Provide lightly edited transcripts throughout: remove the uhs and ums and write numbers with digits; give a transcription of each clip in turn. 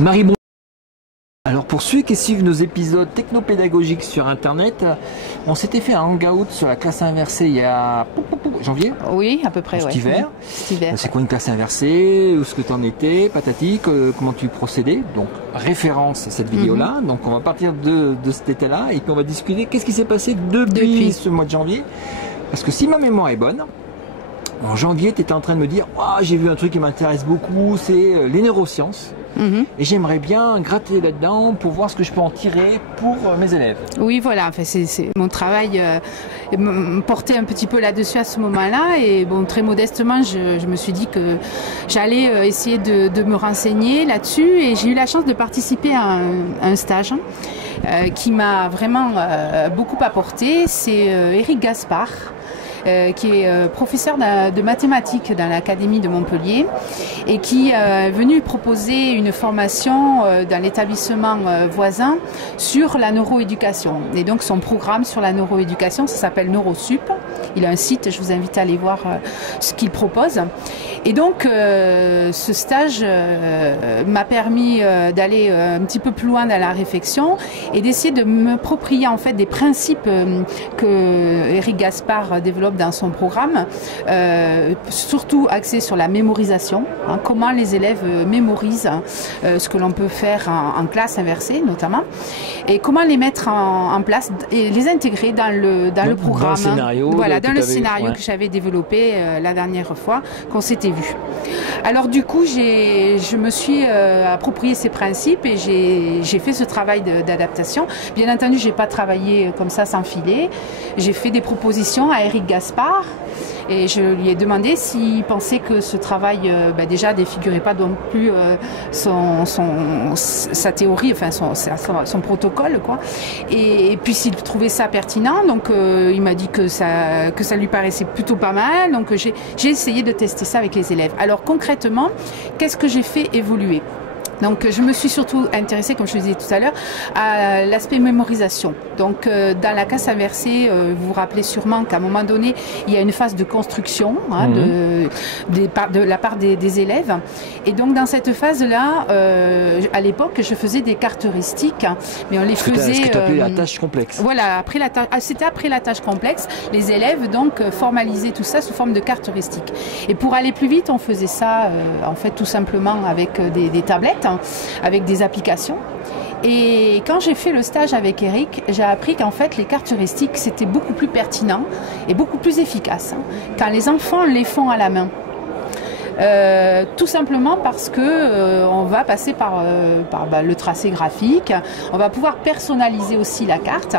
Marie, alors pour ceux qui suivent nos épisodes technopédagogiques sur internet, on s'était fait un hangout sur la classe inversée il y a janvier. Oui, à peu près, cet ouais. hiver. Cet hiver. C'est quoi une classe inversée? Où est-ce que tu en étais? Patati, comment tu procédais? Donc référence à cette vidéo-là. Donc on va partir de cet état-là et puis on va discuter qu'est-ce qui s'est passé depuis ce mois de janvier. Parce que si ma mémoire est bonne, en janvier, tu étais en train de me dire oh, j'ai vu un truc qui m'intéresse beaucoup, c'est les neurosciences. Et j'aimerais bien gratter là-dedans pour voir ce que je peux en tirer pour mes élèves. Oui, voilà, enfin, c'est mon travail me portait un petit peu là-dessus à ce moment-là. Et bon, très modestement, je me suis dit que j'allais essayer de me renseigner là-dessus. Et j'ai eu la chance de participer à un stage qui m'a vraiment beaucoup apporté. C'est Éric Gaspard. Qui est professeur de mathématiques dans l'Académie de Montpellier et qui est venu proposer une formation dans l'établissement voisin sur la neuroéducation. Et donc son programme sur la neuroéducation, ça s'appelle NeuroSup. Il a un site, je vous invite à aller voir ce qu'il propose. Et donc ce stage m'a permis d'aller un petit peu plus loin dans la réflexion et d'essayer de m'approprier en fait des principes que Éric Gaspard développe dans son programme, surtout axé sur la mémorisation, hein, comment les élèves mémorisent ce que l'on peut faire en classe inversée notamment, et comment les mettre en place et les intégrer dans le programme, dans le scénario, voilà, dans le scénario ouais, que j'avais développé la dernière fois qu'on s'était vu. Alors du coup, je me suis approprié ces principes et j'ai fait ce travail d'adaptation. Bien entendu, j'ai pas travaillé comme ça sans filet. J'ai fait des propositions à Éric Gaspard et je lui ai demandé s'il pensait que ce travail déjà défigurait pas non plus sa théorie, enfin son protocole, quoi. Et puis s'il trouvait ça pertinent, donc il m'a dit que ça lui paraissait plutôt pas mal. Donc j'ai essayé de tester ça avec les élèves. Alors concrètement, qu'est-ce que j'ai fait évoluer ? Donc je me suis surtout intéressée, comme je le disais tout à l'heure, à l'aspect mémorisation. Donc dans la classe inversée, vous vous rappelez sûrement qu'à un moment donné, il y a une phase de construction hein, de la part des élèves. Et donc dans cette phase-là, à l'époque, je faisais des cartes heuristiques, mais on les faisait... Ce que tu appelais la tâche complexe. Voilà, c'était après la tâche complexe. Les élèves donc formalisaient tout ça sous forme de cartes heuristiques. Et pour aller plus vite, on faisait ça en fait tout simplement avec des tablettes, avec des applications. Et quand j'ai fait le stage avec Éric, j'ai appris qu'en fait les cartes heuristiques c'était beaucoup plus pertinent et beaucoup plus efficace quand les enfants les font à la main. Tout simplement parce que on va passer par le tracé graphique, on va pouvoir personnaliser aussi la carte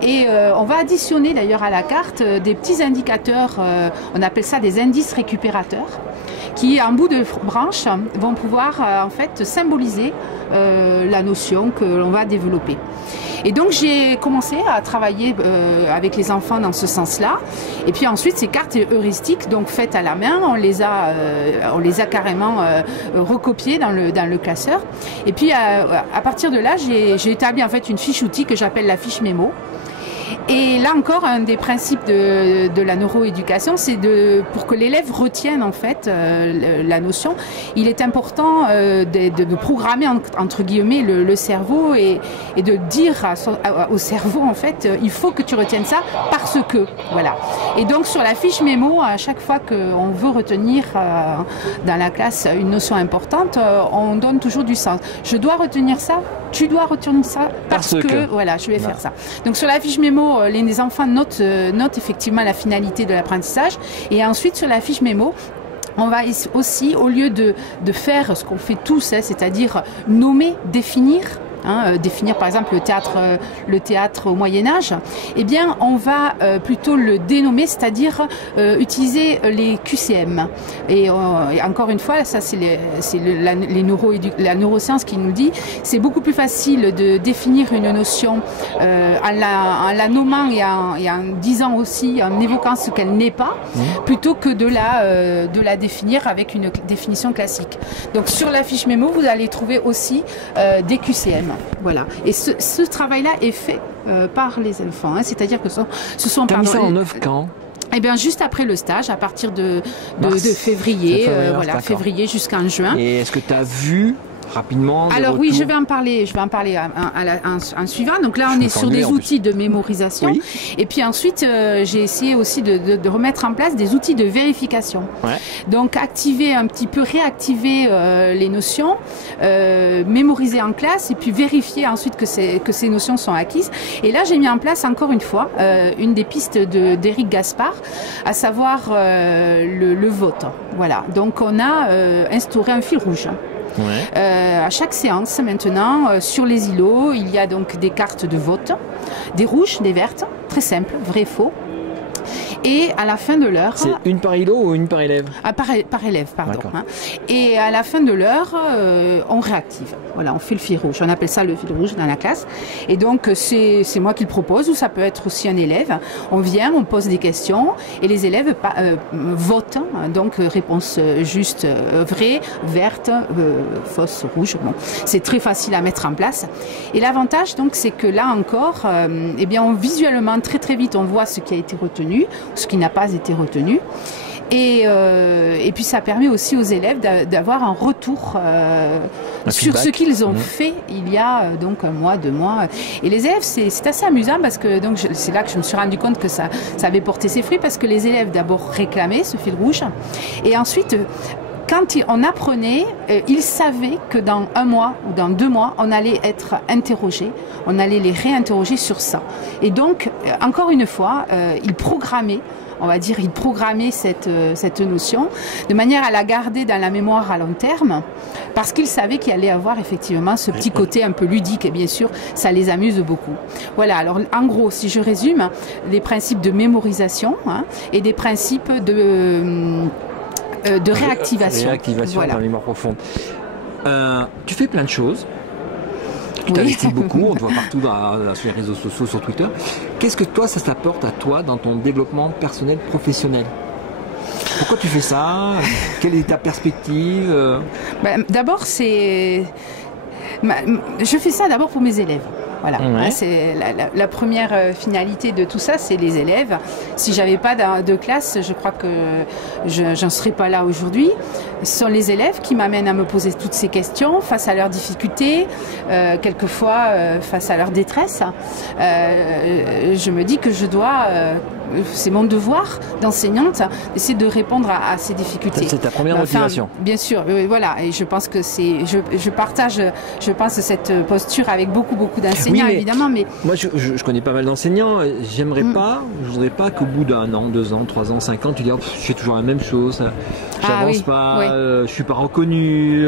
et on va additionner d'ailleurs à la carte des petits indicateurs, on appelle ça des indices récupérateurs, qui en bout de branche vont pouvoir en fait symboliser la notion que l'on va développer. Et donc j'ai commencé à travailler avec les enfants dans ce sens-là. Et puis ensuite ces cartes heuristiques donc faites à la main, on les a carrément recopiées dans le classeur. Et puis à partir de là, j'ai établi en fait une fiche outil que j'appelle la fiche mémo. Et là encore, un des principes de la neuroéducation, c'est pour que l'élève retienne en fait la notion, il est important de programmer entre guillemets le cerveau et de dire au cerveau en fait, il faut que tu retiennes ça parce que, voilà. Et donc sur la fiche mémo, à chaque fois qu'on veut retenir dans la classe une notion importante, on donne toujours du sens. Je dois retenir ça, tu dois retenir ça parce que, voilà, je vais faire ça. Donc sur la fiche mémo, les enfants notent effectivement la finalité de l'apprentissage et ensuite sur la fiche mémo, on va aussi, au lieu de faire ce qu'on fait tous, hein, c'est-à-dire nommer, définir, définir par exemple le théâtre au Moyen-Âge, eh bien on va plutôt le dénommer, c'est-à-dire utiliser les QCM. Et encore une fois, ça c'est la neuroscience qui nous dit, c'est beaucoup plus facile de définir une notion en la nommant et en disant aussi, en évoquant ce qu'elle n'est pas, plutôt que de la définir avec une définition classique. Donc sur la fiche mémo, vous allez trouver aussi des QCM. Voilà. Et ce travail-là est fait par les enfants. Hein. C'est-à-dire que ce sont mis ça en œuvre quand ? Eh bien, juste après le stage, à partir de février, février jusqu'en juin. Et est-ce que tu as vu rapidement. Alors oui, je vais en parler en suivant. Donc là, on est sur des outils de mémorisation. Oui. Et puis ensuite, j'ai essayé aussi de remettre en place des outils de vérification. Ouais. Donc activer un petit peu, réactiver les notions, mémoriser en classe et puis vérifier ensuite que ces notions sont acquises. Et là, j'ai mis en place encore une fois une des pistes d'Éric Gaspard, à savoir le vote. Voilà. Donc on a instauré un fil rouge. Ouais. À chaque séance maintenant, sur les îlots, il y a donc des cartes de vote, des rouges, des vertes, très simple, vrai, faux. Et à la fin de l'heure... C'est une par îlot ou une par élève? Par élève, pardon. Hein. Et à la fin de l'heure, on réactive. Voilà, on fait le fil rouge. On appelle ça le fil rouge dans la classe. Et donc, c'est moi qui le propose, ou ça peut être aussi un élève. On vient, on pose des questions, et les élèves votent. Donc, réponse juste, vraie, verte, fausse, rouge. Bon, c'est très facile à mettre en place. Et l'avantage, donc, c'est que là encore, eh bien, visuellement, très très vite, on voit ce qui a été retenu, ce qui n'a pas été retenu. Et puis ça permet aussi aux élèves d'avoir un retour sur ce qu'ils ont fait il y a donc un mois, 2 mois. Et les élèves, c'est assez amusant parce que donc c'est là que je me suis rendu compte que ça avait porté ses fruits parce que les élèves d'abord réclamaient ce fil rouge et ensuite quand on apprenait, ils savaient que dans 1 mois ou dans 2 mois, on allait être interrogé, on allait les réinterroger sur ça. Et donc, encore une fois, ils programmaient, on va dire, ils programmaient cette notion de manière à la garder dans la mémoire à long terme, parce qu'ils savaient qu'il allait avoir effectivement ce petit côté un peu ludique, et bien sûr, ça les amuse beaucoup. Voilà, alors en gros, si je résume, les principes de mémorisation et des principes de réactivation. Réactivation dans la mémoire profonde. Tu fais plein de choses. Tu t'investis beaucoup, on te voit partout sur les réseaux sociaux, sur Twitter. Qu'est-ce que toi, ça t'apporte à toi dans ton développement personnel, professionnel? Pourquoi tu fais ça? Quelle est ta perspective? D'abord, je fais ça d'abord pour mes élèves. Voilà, ouais. C'est la première finalité de tout ça, c'est les élèves. Si j'avais pas de classe, je crois que j'en serais pas là aujourd'hui. Ce sont les élèves qui m'amènent à me poser toutes ces questions face à leurs difficultés, quelquefois face à leur détresse. Je me dis que je dois, c'est mon devoir d'enseignante d'essayer de répondre à ces difficultés. C'est ta première motivation. Bien sûr, voilà, et je pense que je partage, je pense cette posture avec beaucoup d'enseignants, évidemment. Mais moi, je connais pas mal d'enseignants. J'aimerais pas, je voudrais pas qu'au bout d'1 an, 2 ans, 3 ans, 5 ans, tu dis je fais toujours la même chose, j'avance pas, je suis pas reconnu,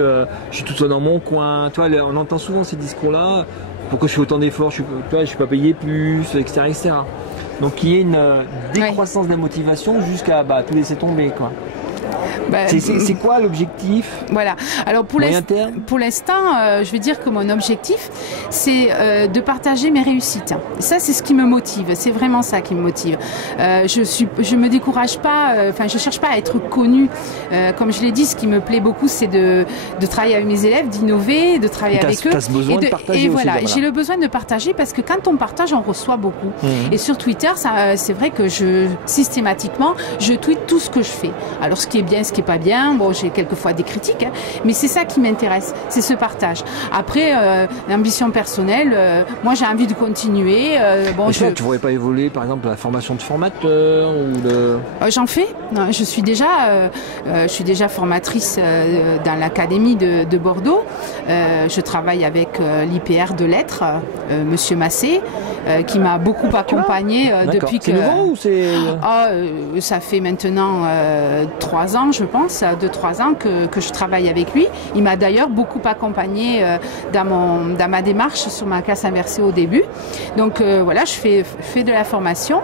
je suis tout seul dans mon coin. Toi, on entend souvent ces discours-là. Pourquoi je fais autant d'efforts, je suis pas payé plus, etc., etc. Donc il y a une décroissance de la motivation jusqu'à tout laisser tomber, quoi. C'est quoi l'objectif? Voilà. Alors pour l'instant, je vais dire que mon objectif, c'est de partager mes réussites. Ça, c'est ce qui me motive. C'est vraiment ça qui me motive. Je me décourage pas. Je cherche pas à être connue. Comme je l'ai dit, ce qui me plaît beaucoup, c'est de travailler avec mes élèves, d'innover, de travailler avec eux. T'as besoin de partager et aussi, voilà. J'ai le besoin de partager parce que quand on partage, on reçoit beaucoup. Et sur Twitter, c'est vrai que systématiquement, je tweete tout ce que je fais. Alors ce qui est bien, ce qui est pas bien, bon, j'ai quelquefois des critiques, mais c'est ça qui m'intéresse, c'est ce partage. Après, l'ambition personnelle, moi j'ai envie de continuer. Tu voudrais pas évoluer, par exemple, la formation de formateur ou J'en fais. Je suis déjà formatrice dans l'académie de Bordeaux. Je travaille avec l'IPR de lettres, Monsieur Massé, qui m'a beaucoup accompagnée depuis que. C'est nouveau ou c'est ça fait maintenant 3 ans, je pense, 2-3 ans que je travaille avec lui. Il m'a d'ailleurs beaucoup accompagnée dans ma démarche sur ma classe inversée au début. Donc voilà, je fais de la formation.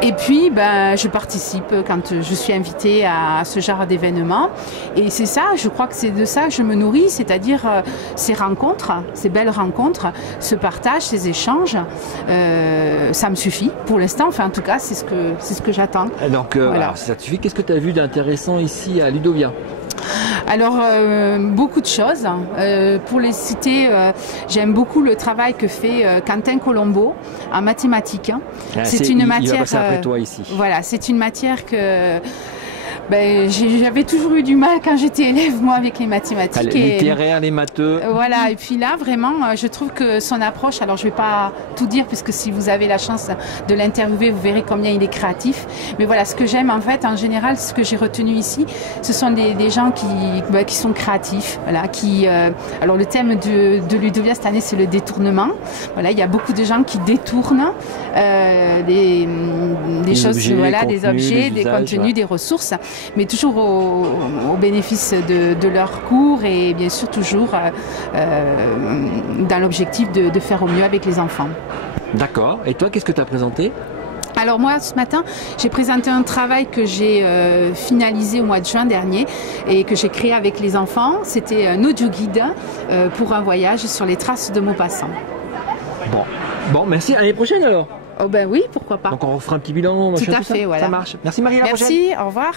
Et puis, je participe quand je suis invitée à ce genre d'événements. Et c'est ça, je crois que c'est de ça que je me nourris, c'est-à-dire ces rencontres, ces belles rencontres, ce partage, ces échanges. Ça me suffit pour l'instant. Enfin, en tout cas, c'est ce que j'attends. Donc, voilà. Ça te suffit. Qu'est-ce que tu as vu d'intéressant ici à Ludovia? Alors, beaucoup de choses. Pour les citer, j'aime beaucoup le travail que fait Quentin Colombo en mathématiques. C'est une matière. Il va passer après toi ici. Voilà, c'est une matière J'avais toujours eu du mal quand j'étais élève, moi, avec les mathématiques. Les littéraires, les matheux. Voilà, et puis là, vraiment, je trouve que son approche, alors je ne vais pas tout dire, puisque si vous avez la chance de l'interviewer, vous verrez combien il est créatif. Mais voilà, ce que j'aime, en fait, en général, ce que j'ai retenu ici, ce sont des gens qui sont créatifs. Voilà, alors, le thème de Ludovia cette année, c'est le détournement. Voilà, il y a beaucoup de gens qui détournent des choses, des objets, des contenus, des ressources, mais toujours au bénéfice de leur cours et bien sûr toujours dans l'objectif de faire au mieux avec les enfants. D'accord. Et toi, qu'est-ce que tu as présenté ? Alors moi, ce matin, j'ai présenté un travail que j'ai finalisé au mois de juin dernier et que j'ai créé avec les enfants. C'était un audio-guide pour un voyage sur les traces de Maupassant. Bon, merci. À l'année prochaine alors. Oh ben oui, pourquoi pas. Donc on refera un petit bilan. Tout à fait, voilà. Ça marche. Merci Marie, à la prochaine. Merci, au revoir.